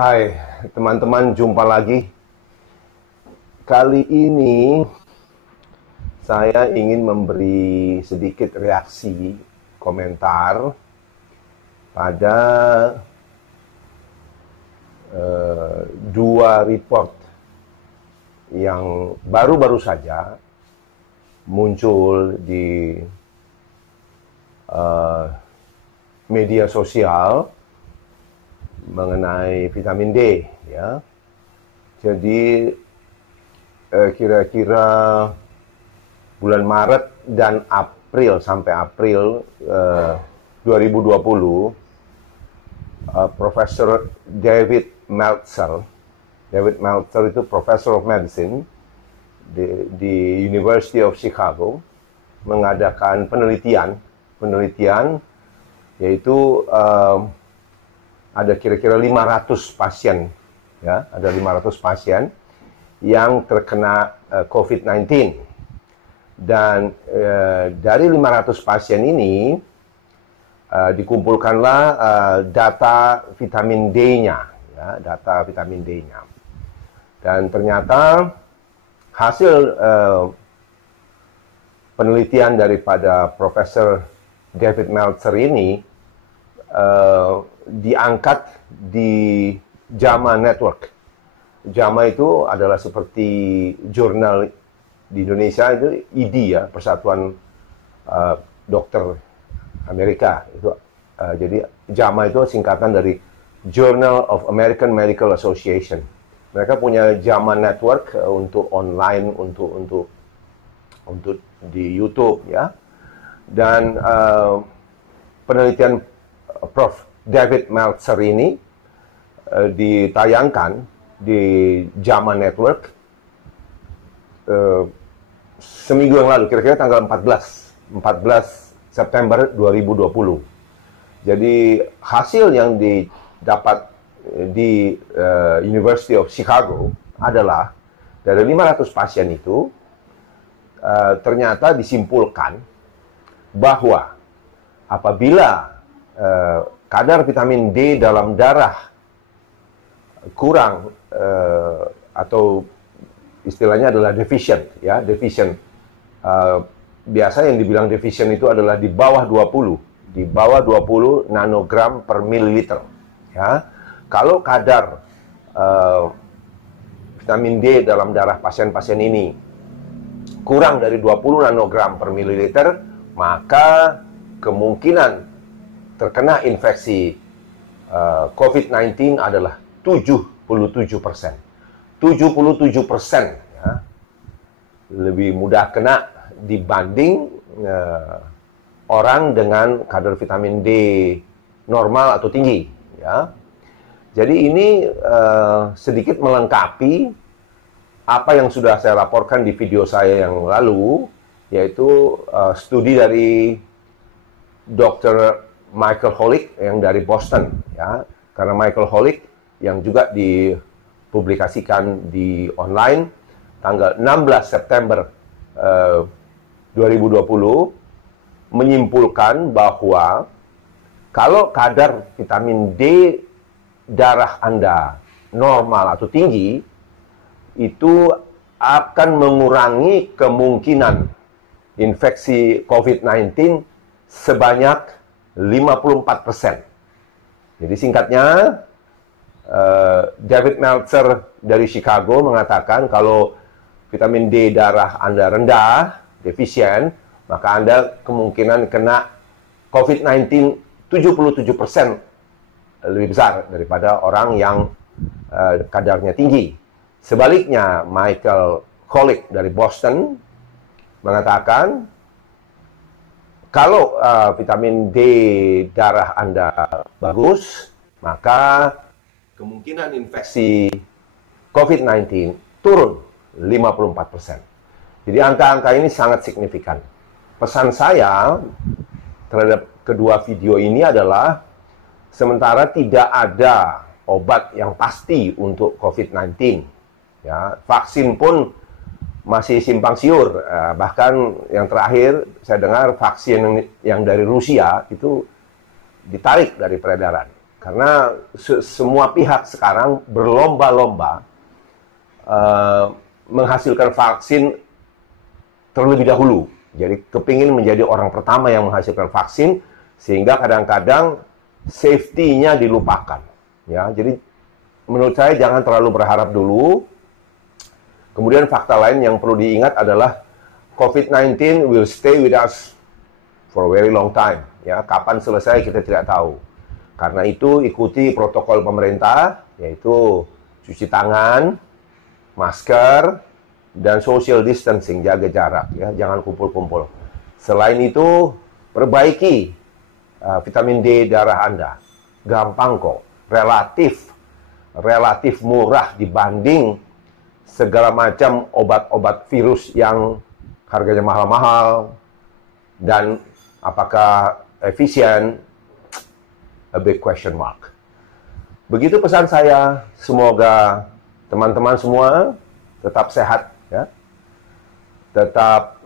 Hai teman-teman, jumpa lagi. Kali ini saya ingin memberi sedikit reaksi, komentar pada dua report yang baru-baru saja muncul di media sosial mengenai vitamin D, ya. Jadi kira-kira bulan Maret dan April sampai April 2020, Profesor David Meltzer itu Professor of Medicine di University of Chicago, mengadakan penelitian yaitu ada kira-kira 500 pasien, ya, ada 500 pasien yang terkena COVID-19. Dan dari 500 pasien ini dikumpulkanlah data vitamin D-nya, ya, data vitamin D-nya. Dan ternyata hasil penelitian daripada Profesor David Meltzer ini diangkat di JAMA Network. JAMA itu adalah seperti jurnal di Indonesia itu ID, ya, Persatuan Dokter Amerika. Itu jadi JAMA itu singkatan dari Journal of American Medical Association. Mereka punya JAMA Network untuk online, untuk di YouTube, ya. Dan penelitian Prof. David Meltzer ini ditayangkan di JAMA Network seminggu yang lalu, kira-kira tanggal 14 September 2020. Jadi hasil yang didapat di University of Chicago adalah dari 500 pasien itu ternyata disimpulkan bahwa apabila kadar vitamin D dalam darah kurang atau istilahnya adalah deficient, ya, deficient. Biasa yang dibilang deficient itu adalah di bawah 20 nanogram per mililiter, ya. Kalau kadar vitamin D dalam darah pasien-pasien ini kurang dari 20 nanogram per mililiter, maka kemungkinan terkena infeksi COVID-19 adalah 77%. 77%, ya, lebih mudah kena dibanding orang dengan kadar vitamin D normal atau tinggi, ya. Jadi ini sedikit melengkapi apa yang sudah saya laporkan di video saya yang lalu, yaitu studi dari Dr. Michael Holick yang dari Boston, ya. Karena Michael Holick yang juga dipublikasikan di online tanggal 16 September 2020 menyimpulkan bahwa kalau kadar vitamin D darah Anda normal atau tinggi, itu akan mengurangi kemungkinan infeksi COVID-19 sebanyak 54%. Jadi singkatnya, David Meltzer dari Chicago mengatakan kalau vitamin D darah Anda rendah, defisien, maka Anda kemungkinan kena COVID-19 77% lebih besar daripada orang yang kadarnya tinggi. Sebaliknya, Michael Holick dari Boston mengatakan kalau vitamin D darah Anda bagus, maka kemungkinan infeksi COVID-19 turun 54%. Jadi angka-angka ini sangat signifikan. Pesan saya terhadap kedua video ini adalah, sementara tidak ada obat yang pasti untuk COVID-19, ya, vaksin pun masih simpang siur. Bahkan yang terakhir saya dengar vaksin yang dari Rusia itu ditarik dari peredaran. Karena semua pihak sekarang berlomba-lomba menghasilkan vaksin terlebih dahulu. Jadi kepingin menjadi orang pertama yang menghasilkan vaksin, sehingga kadang-kadang safety-nya dilupakan. Ya, jadi menurut saya jangan terlalu berharap dulu. Kemudian fakta lain yang perlu diingat adalah COVID-19 will stay with us for a very long time. Ya, kapan selesai kita tidak tahu. Karena itu ikuti protokol pemerintah, yaitu cuci tangan, masker, dan social distancing, jaga jarak, ya, jangan kumpul-kumpul. Selain itu, perbaiki vitamin D darah Anda. Gampang kok, relatif murah dibanding segala macam obat-obat virus yang harganya mahal-mahal, dan apakah efisien, a big question mark. Begitu pesan saya, semoga teman-teman semua tetap sehat, ya, tetap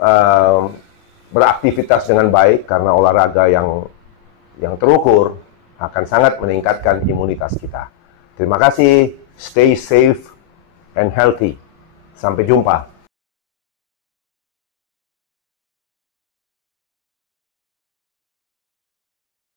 beraktivitas dengan baik, karena olahraga yang terukur akan sangat meningkatkan imunitas kita. Terima kasih, stay safe and healthy. Sampai jumpa.